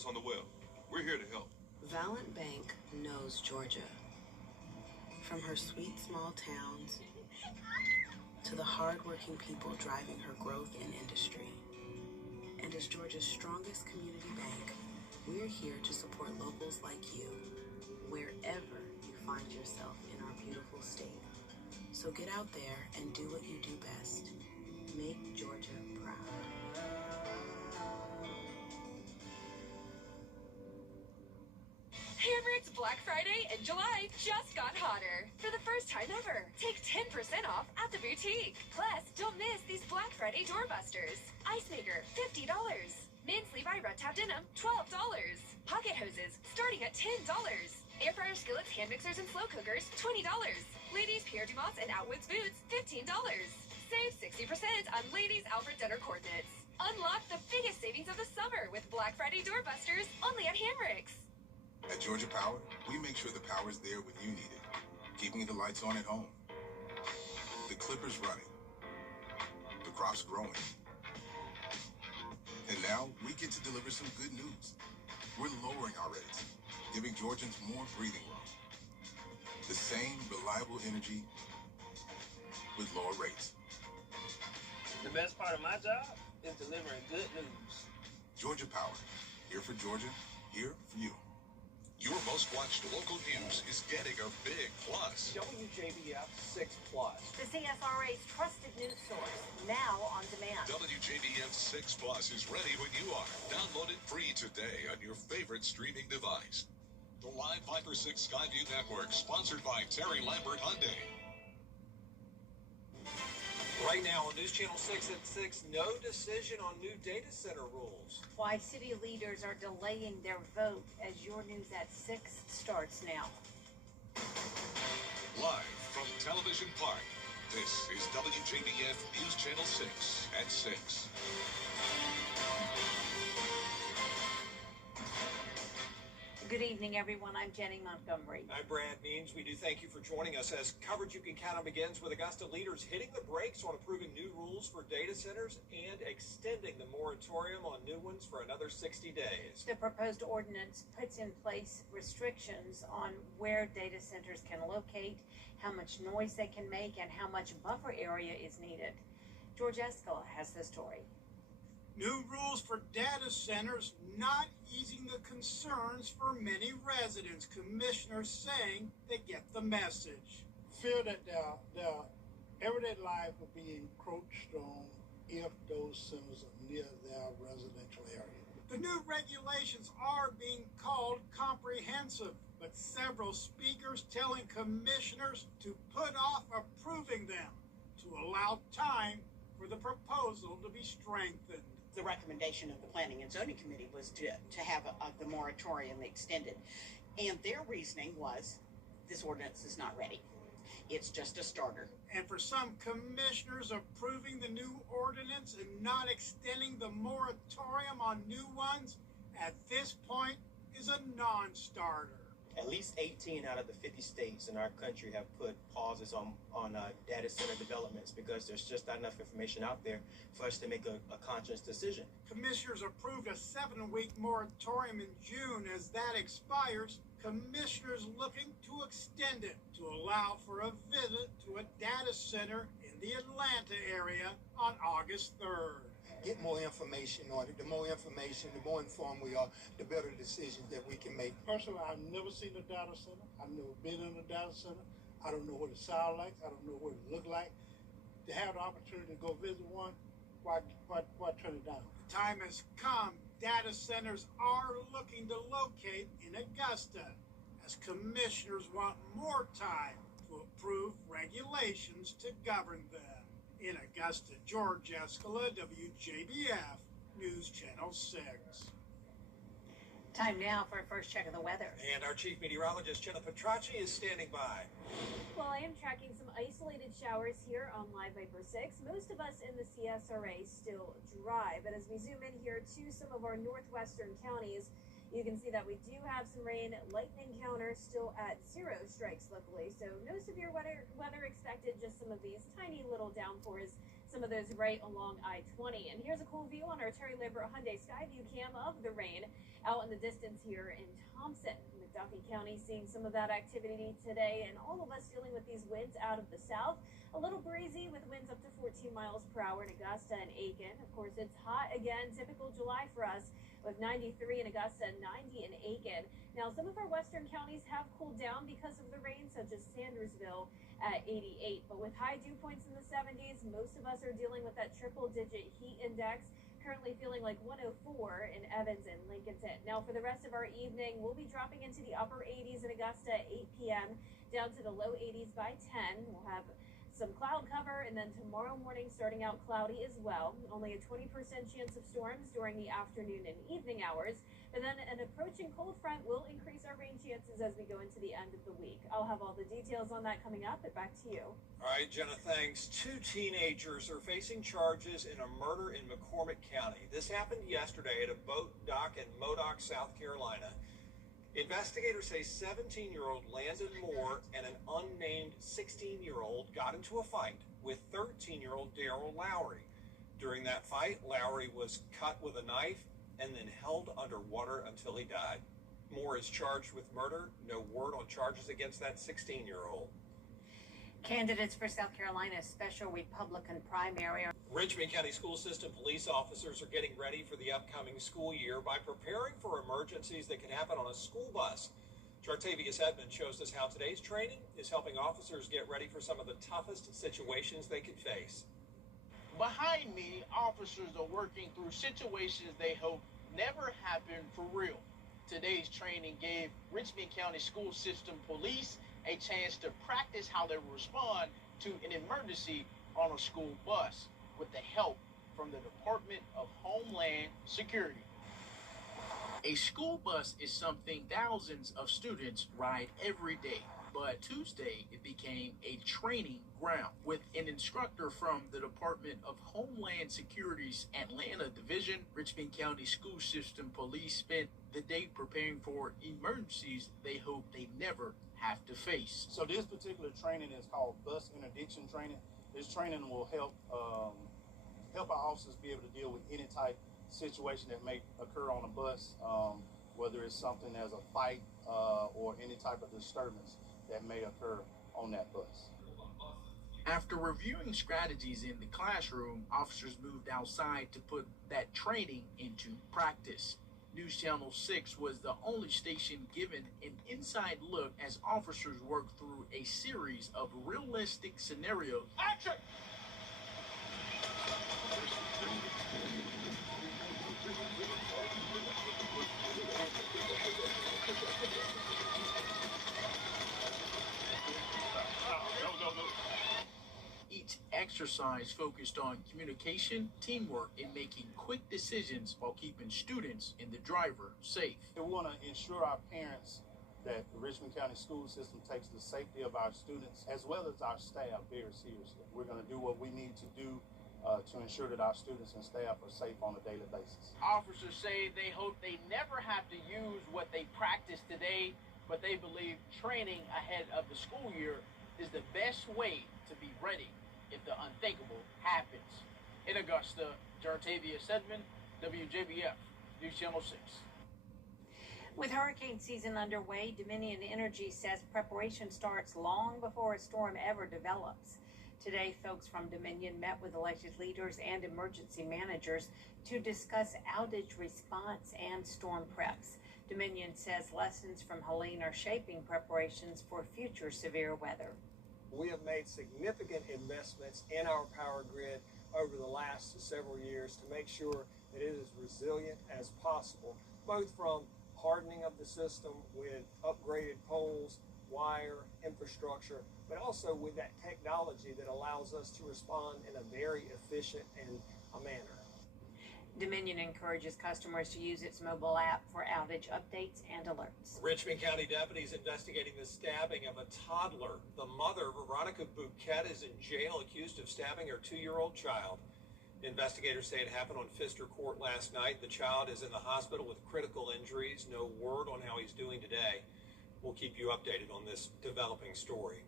us on the web. We're here to help. Valiant Bank knows Georgia. From her sweet small towns to the hardworking people driving her growth in industry. And as Georgia's strongest community bank, we're here to support locals like you, wherever you find yourself in our beautiful state. So get out there and do what you do best. Make Georgia proud. Hamrick's Black Friday in July just got hotter. For the first time ever, take 10% off at the boutique. Plus, don't miss these Black Friday doorbusters. Ice maker, $50. Men's Levi Red Tab Denim, $12. Pocket hoses, starting at $10. Air fryer skillets, hand mixers, and slow cookers, $20. Ladies Pierre Dumas and Outwoods boots, $15. Save 60% on ladies Alfred Dunner coordinates. Unlock the biggest savings of the summer with Black Friday doorbusters only at Hamrick's. At Georgia Power, we make sure the power's there when you need it, keeping the lights on at home, the clippers running, the crops growing. And now we get to deliver some good news. We're lowering our rates, giving Georgians more breathing room. The same reliable energy with lower rates. The best part of my job is delivering good news. Georgia Power, here for Georgia, here for you. Your most watched local news is getting a big plus. WJBF 6 Plus. The CSRA's trusted news source, now on demand. WJBF 6 Plus is ready when you are. Download it free today on your favorite streaming device. The Live Viper 6 Skyview Network, sponsored by Terry Lambert Hyundai. Right now on News Channel 6 at 6, no decision on new data center rules. Why city leaders are delaying their vote as your News at 6 starts now. Live from Television Park, this is WJBF News Channel 6 at 6. Good evening, everyone. I'm Jenny Montgomery. I'm Brad Means. We do thank you for joining us as coverage you can count on begins with Augusta leaders hitting the brakes on approving new rules for data centers and extending the moratorium on new ones for another 60 days. The proposed ordinance puts in place restrictions on where data centers can locate, how much noise they can make, and how much buffer area is needed. George Escala has the story. New rules for data centers not easing the concerns for many residents. Commissioners saying they get the message. Feel that their everyday life will be encroached on if those centers are near their residential area. The new regulations are being called comprehensive, but several speakers telling commissioners to put off approving them to allow time for the proposal to be strengthened. The recommendation of the Planning and Zoning Committee was to have the moratorium extended. And their reasoning was this ordinance is not ready. It's just a starter. And for some commissioners, approving the new ordinance and not extending the moratorium on new ones at this point is a non-starter. At least 18 out of the 50 states in our country have put pauses on data center developments because there's just not enough information out there for us to make a conscious decision. Commissioners approved a 7-week moratorium in June. As that expires, commissioners looking to extend it to allow for a visit to a data center in the Atlanta area on August 3rd. Get more information on it. The more information, the more informed we are, the better decisions that we can make. Personally, I've never seen a data center. I've never been in a data center. I don't know what it sounds like. I don't know what it looks like. To have the opportunity to go visit one, why turn it down? The time has come. Data centers are looking to locate in Augusta as commissioners want more time to approve regulations to govern them. In Augusta, George Escala, WJBF, News Channel 6. Time now for a first check of the weather. And our chief meteorologist, Jenna Petracci, is standing by. Well, I am tracking some isolated showers here on Live Viper 6. Most of us in the CSRA still dry, but as we zoom in here to some of our northwestern counties, you can see that we do have some rain, lightning counter still at 0 strikes locally. So no severe weather expected, just some of these tiny little downpours Some of those right along I-20. And here's a cool view on our Terry Lambert Hyundai Skyview cam of the rain out in the distance here in Thompson. McDuffie County seeing some of that activity today, and all of us dealing with these winds out of the south. A little breezy with winds up to 14 miles per hour in Augusta and Aiken. Of course, it's hot again, typical July for us, with 93 in Augusta and 90 in Aiken. Now, some of our western counties have cooled down because of the rain, such as Sandersville at 88. But with high dew points in the 70s, most of us are dealing with that triple-digit heat index. Currently feeling like 104 in Evans and Lincolnton. Now for the rest of our evening, we'll be dropping into the upper 80s in Augusta at 8 p.m. down to the low 80s by 10. We'll have some cloud cover, and then tomorrow morning starting out cloudy as well. Only a 20% chance of storms during the afternoon and evening hours. But then an approaching cold front will increase our rain chances as we go into the end of the week. I'll have all the details on that coming up, but back to you. All right, Jenna, thanks. 2 teenagers are facing charges in a murder in McCormick County. This happened yesterday at a boat dock in Modoc, South Carolina. Investigators say 17-year-old Landon Moore and an unnamed 16-year-old got into a fight with 13-year-old Daryl Lowry. During that fight, Lowry was cut with a knife and then held underwater until he died. Moore is charged with murder. No word on charges against that 16-year-old. Candidates for South Carolina's special Republican primary. Richmond County School System police officers are getting ready for the upcoming school year by preparing for emergencies that can happen on a school bus. Jartavius Edmond shows us how today's training is helping officers get ready for some of the toughest situations they could face. Behind me, officers are working through situations they hope never happen for real. Today's training gave Richmond County School System Police a chance to practice how they respond to an emergency on a school bus with the help from the Department of Homeland Security. A school bus is something thousands of students ride every day. But Tuesday, it became a training ground with an instructor from the Department of Homeland Security's Atlanta Division. Richmond County School System Police spent the day preparing for emergencies they hope they never have to face. So this particular training is called bus interdiction training. This training will help our officers be able to deal with any type of situation that may occur on a bus, whether it's something as a fight or any type of disturbance that may occur on that bus. After reviewing strategies in the classroom, officers moved outside to put that training into practice. News Channel 6 was the only station given an inside look as officers worked through a series of realistic scenarios. Action! Each exercise focused on communication, teamwork, and making quick decisions while keeping students and the driver safe. We want to ensure our parents that the Richmond County School System takes the safety of our students as well as our staff very seriously. We're going to do what we need to do to ensure that our students and staff are safe on a daily basis. Officers say they hope they never have to use what they practiced today, but they believe training ahead of the school year is the best way to be ready if the unthinkable happens. In Augusta, Jartavius Edmond, WJBF, News Channel 6. With hurricane season underway, Dominion Energy says preparation starts long before a storm ever develops. Today, folks from Dominion met with elected leaders and emergency managers to discuss outage response and storm preps. Dominion says lessons from Helene are shaping preparations for future severe weather. We have made significant investments in our power grid over the last several years to make sure that it is resilient as possible, both from hardening of the system with upgraded poles, wire, infrastructure, but also with that technology that allows us to respond in a very efficient and a manner. Dominion encourages customers to use its mobile app for outage updates and alerts. Richmond County deputies investigating the stabbing of a toddler. The mother, Veronica Bouquet, is in jail accused of stabbing her 2-year-old child. Investigators say it happened on Pfister Court last night. The child is in the hospital with critical injuries. No word on how he's doing today. We'll keep you updated on this developing story.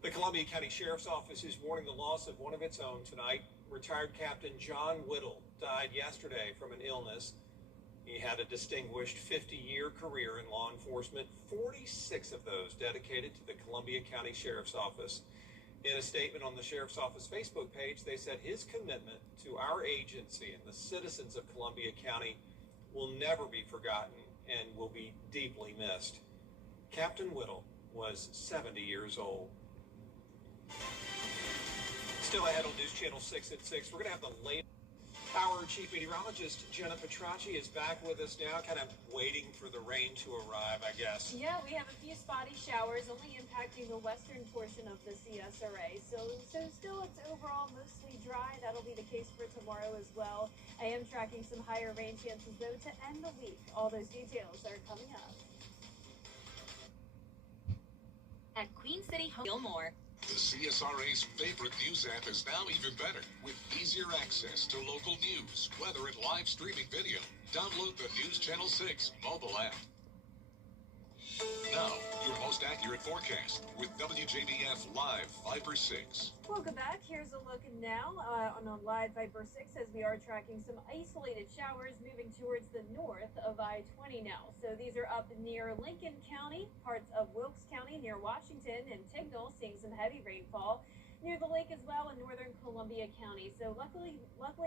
The Columbia County Sheriff's Office is mourning the loss of one of its own tonight. Retired Captain John Whittle died yesterday from an illness. He had a distinguished 50-year career in law enforcement, 46 of those dedicated to the Columbia County Sheriff's Office. In a statement on the Sheriff's Office Facebook page, they said his commitment to our agency and the citizens of Columbia County will never be forgotten and will be deeply missed. Captain Whittle was 70 years old. Still ahead on News Channel 6 at 6, we're going to have the latest. Our chief meteorologist, Jenna Petracci, is back with us now, kind of waiting for the rain to arrive, I guess. Yeah, we have a few spotty showers only impacting the western portion of the CSRA. So still it's overall mostly dry. That'll be the case for tomorrow as well. I am tracking some higher rain chances, though, to end the week. All those details are coming up. At Queen City Home, Gilmore. The CSRA's favorite news app is now even better with easier access to local news, weather, and live streaming video. Download the News Channel 6 mobile app. Now, your most accurate forecast with WJBF Live Viper 6. Welcome back. Here's a look now on Live Viper 6 as we are tracking some isolated showers moving towards the north of I-20 now. So these are up near Lincoln County, parts of Wilkes County, near Washington and Tignall, seeing some heavy rainfall. Near the lake as well in northern Columbia County. So luckily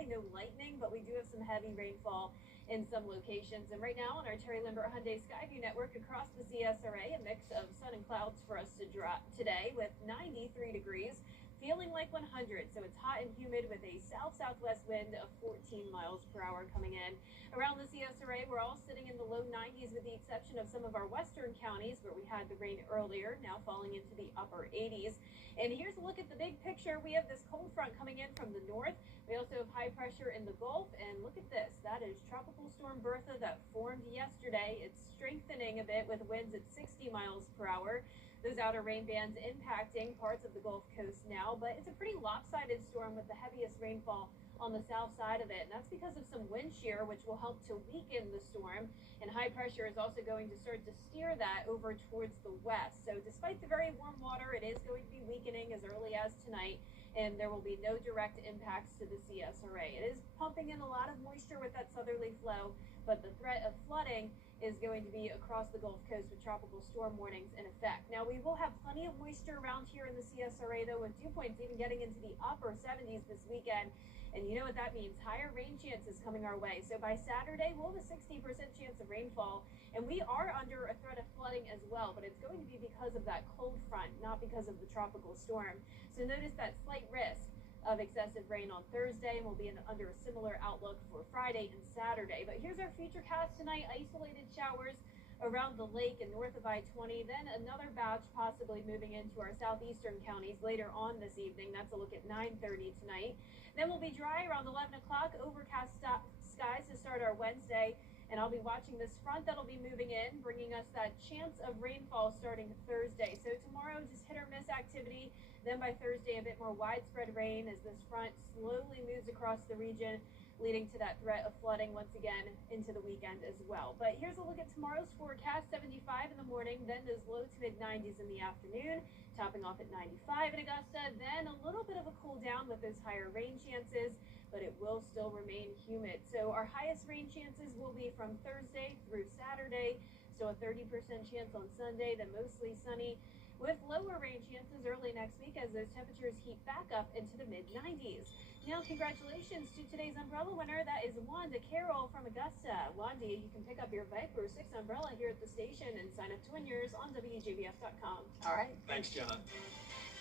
no lightning, but we do have some heavy rainfall in some locations. And right now on our Terry Lambert Hyundai Skyview network across the CSRA, a mix of sun and clouds for us to drop today with 93 degrees. Feeling like 100, so it's hot and humid with a south-southwest wind of 14 miles per hour coming in. Around the CSRA, we're all sitting in the low 90s with the exception of some of our western counties where we had the rain earlier, now falling into the upper 80s. And here's a look at the big picture. We have this cold front coming in from the north. We also have high pressure in the Gulf, and look at this. That is Tropical Storm Bertha that formed yesterday. It's strengthening a bit with winds at 60 miles per hour. Those outer rain bands impacting parts of the Gulf Coast now, but it's a pretty lopsided storm with the heaviest rainfall on the south side of it. And that's because of some wind shear, which will help to weaken the storm. And high pressure is also going to start to steer that over towards the west. So despite the very warm water, it is going to be weakening as early as tonight. And there will be no direct impacts to the CSRA. It is pumping in a lot of moisture with that southerly flow, but the threat of flooding is going to be across the Gulf Coast with tropical storm warnings in effect. Now, we will have plenty of moisture around here in the CSRA, though, with dew points even getting into the upper 70s this weekend. And you know what that means. Higher rain chances coming our way. So by Saturday, we'll have a 60% chance of rainfall. And we are under a threat of flooding as well, but it's going to be because of that cold front, not because of the tropical storm. So notice that slight risk of excessive rain on Thursday, and we'll be under a similar outlook for Friday and Saturday. But here's our future cast tonight. Isolated showers around the lake and north of I-20, then another batch possibly moving into our southeastern counties later on this evening. That's a look at 9:30 tonight. Then we'll be dry around 11 o'clock, overcast skies to start our Wednesday. And I'll be watching this front that'll be moving in, bringing us that chance of rainfall starting Thursday. So tomorrow, just hit or miss activity. Then by Thursday, a bit more widespread rain as this front slowly moves across the region, leading to that threat of flooding once again into the weekend as well. But here's a look at tomorrow's forecast. 75 in the morning, then those low to mid 90s in the afternoon, topping off at 95 in Augusta. Then a little bit of a cool down with those higher rain chances, but it will still remain humid. So our highest rain chances will be from Thursday through Saturday. So a 30% chance on Sunday, then mostly sunny, with lower rain chances early next week as those temperatures heat back up into the mid-90s. Now, congratulations to today's umbrella winner. That is Wanda Carroll from Augusta. Wanda, you can pick up your Viper 6 umbrella here at the station and sign up to win yours on WJBF.com. All right. Thanks, John.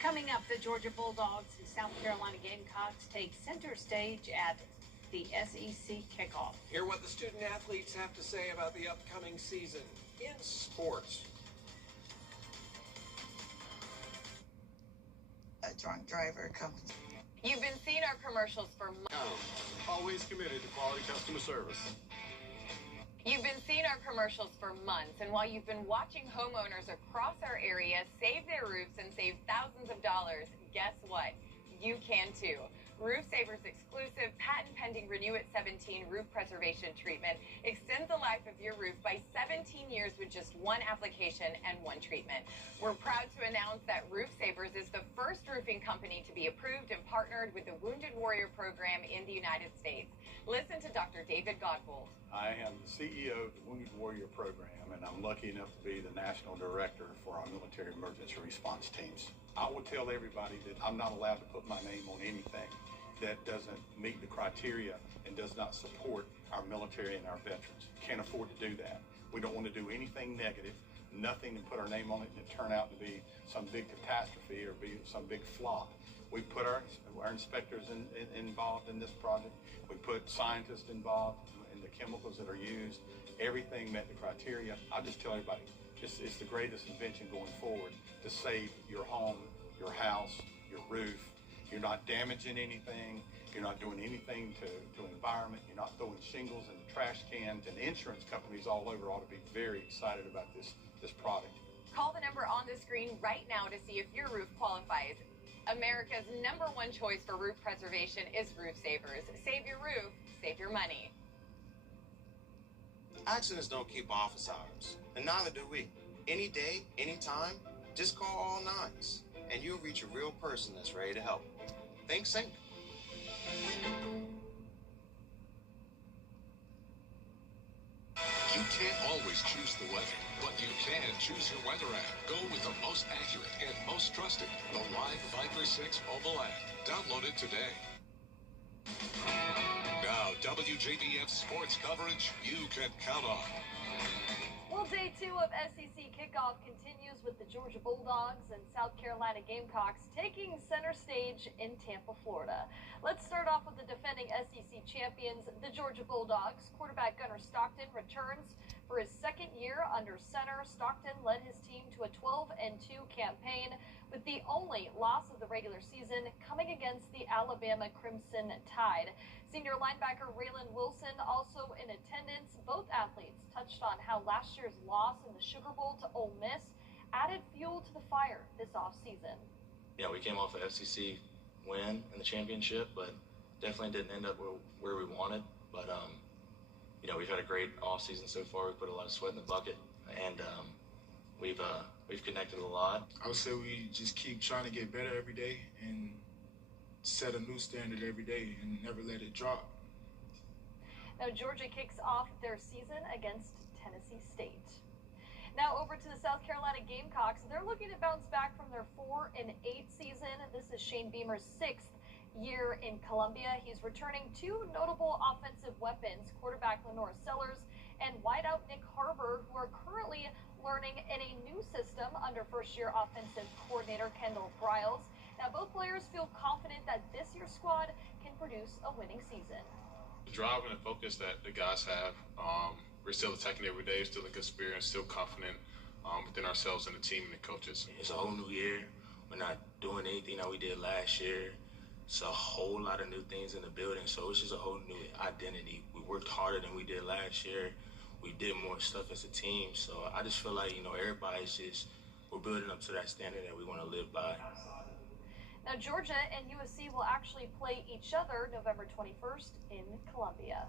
Coming up, the Georgia Bulldogs and South Carolina Gamecocks take center stage at the SEC kickoff. Hear what the student athletes have to say about the upcoming season in sports. A drunk driver comes. You've been seeing our commercials for months. Always committed to quality customer service. You've been seeing our commercials for months, and while you've been watching homeowners across our area save their roofs and save thousands of dollars, guess what? You can too. Roof Savers exclusive patent-pending Renew at 17 roof preservation treatment extends the life of your roof by 17 years with just one application and one treatment. We're proud to announce that Roof Savers is the first roofing company to be approved and partnered with the Wounded Warrior Program in the United States. Listen to Dr. David Godbold. I am the CEO of the Wounded Warrior Program, and I'm lucky enough to be the National Director for our military emergency response teams. I will tell everybody that I'm not allowed to put my name on anything that doesn't meet the criteria and does not support our military and our veterans. Can't afford to do that. We don't want to do anything negative, nothing to put our name on it and it turn out to be some big catastrophe or be some big flop. We put our inspectors involved in this project. We put scientists involved in the chemicals that are used. Everything met the criteria. I'll just tell everybody, it's the greatest invention going forward to save your home, your house, your roof. You're not damaging anything. You're not doing anything to the environment. You're not throwing shingles in the trash cans. And insurance companies all over ought to be very excited about this product. Call the number on the screen right now to see if your roof qualifies. America's #1 choice for roof preservation is Roof Savers. Save your roof, save your money. Accidents don't keep office hours, and neither do we. Any day, anytime, just call all nines, and you'll reach a real person that's ready to help. Think sync. You can't always choose the weather, but you can choose your weather app. Go with the most accurate and most trusted, the Live Viper 6 mobile app. Download it today. Now, WJBF sports coverage you can count on. Well, day 2 of SEC kickoff continues with the Georgia Bulldogs and South Carolina Gamecocks taking center stage in Tampa, Florida. Let's start off with the defending SEC champions, the Georgia Bulldogs. Quarterback Gunnar Stockton returns for his second year under center. Stockton led his team to a 12-2 campaign, with the only loss of the regular season coming against the Alabama Crimson Tide. Senior linebacker Raylan Wilson also in attendance. Both athletes touched on how last year's loss in the Sugar Bowl to Ole Miss added fuel to the fire this offseason. Yeah, we came off an SEC win in the championship, but definitely didn't end up where we wanted. But, we've had a great offseason so far. We put a lot of sweat in the bucket, and we've connected a lot. I would say we just keep trying to get better every day and set a new standard every day and never let it drop. Now, Georgia kicks off their season against Tennessee State. Now over to the South Carolina Gamecocks. They're looking to bounce back from their 4-8 season. This is Shane Beamer's 6th year in Columbia. He's returning 2 notable offensive weapons, quarterback Lenore Sellers and wideout Nick Harbour, who are currently learning in a new system under first-year offensive coordinator Kendall Briles. Now, both players feel confident that this year's squad can produce a winning season. The drive and the focus that the guys have, we're still attacking every day, still in good spirit, still confident within ourselves and the team and the coaches. It's a whole new year. We're not doing anything that we did last year. It's a whole lot of new things in the building, so it's just a whole new identity. We worked harder than we did last year. We did more stuff as a team, so I just feel like, everybody's we're building up to that standard that we want to live by. Now, Georgia and USC will actually play each other November 21st in Columbia.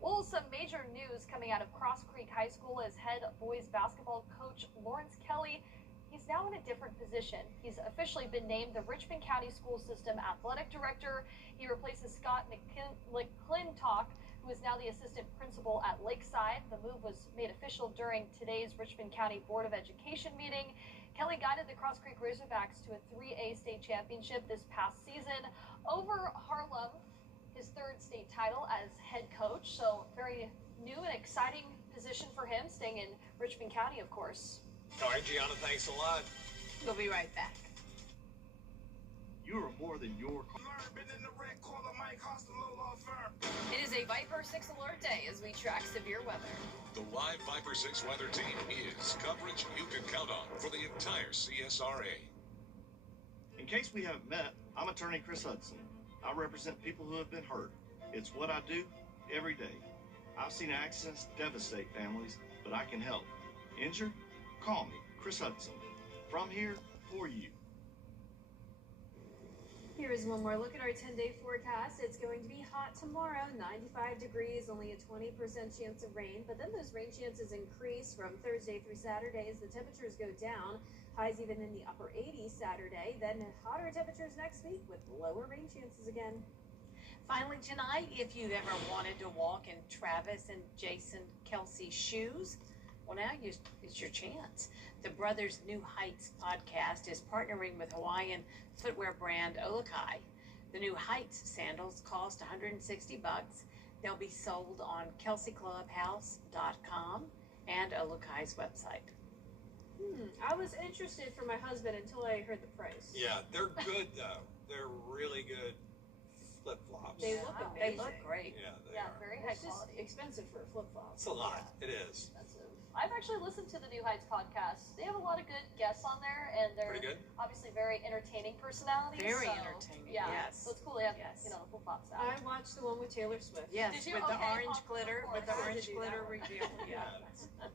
Well, some major news coming out of Cross Creek High School as head boys basketball coach Lawrence Kelly. He's now in a different position. He's officially been named the Richmond County School System Athletic Director. He replaces Scott McClintock, who is now the assistant principal at Lakeside. The move was made official during today's Richmond County Board of Education meeting. Kelly guided the Cross Creek Razorbacks to a 3A state championship this past season over Harlem, his 3rd state title as head coach. So very new and exciting position for him, staying in Richmond County, of course. All right, Gianna, thanks a lot. We'll be right back. You are more than your It is a Viper 6 alert day as we track severe weather. The Live Viper 6 weather team is coverage you can count on for the entire CSRA. In case we haven't met, I'm attorney Chris Hudson. I represent people who have been hurt. It's what I do every day. I've seen accidents devastate families, but I can help. Injured? Call me, Chris Hudson. From here, for you. Here is one more look at our 10-day forecast. It's going to be hot tomorrow, 95 degrees, only a 20% chance of rain. But then those rain chances increase from Thursday through Saturday as the temperatures go down. Highs even in the upper 80s Saturday. Then hotter temperatures next week with lower rain chances again. Finally tonight, if you've ever wanted to walk in Travis and Jason Kelsey's shoes, well, now it's your chance. The Brothers New Heights podcast is partnering with Hawaiian footwear brand Olukai. The New Heights sandals cost $160. They'll be sold on kelseyclubhouse.com and Olukai's website. I was interested for my husband until I heard the price. Yeah, they're good though. They're really good flip-flops. They look amazing. They look great. Yeah, they Yeah, are. very high It's just quality. expensive for a flip-flop. It's a lot. It is. Expensive. I've actually listened to the New Heights podcast. They have a lot of good guests on there, and they're Pretty good. obviously very entertaining personalities. Very so, entertaining, Yeah. yes. So it's cool they have Yes. the flip-flops out. I watched the one with Taylor Swift. Yes, Did you? with the Okay, orange of glitter, course. with the I had to orange do glitter that one. reveal. Yeah.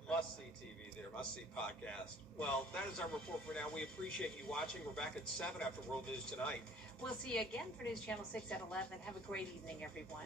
Must-see TV there, must-see podcast. Well, that is our report for now. We appreciate you watching. We're back at 7 after World News Tonight. We'll see you again for News Channel 6 at 11. Have a great evening, everyone.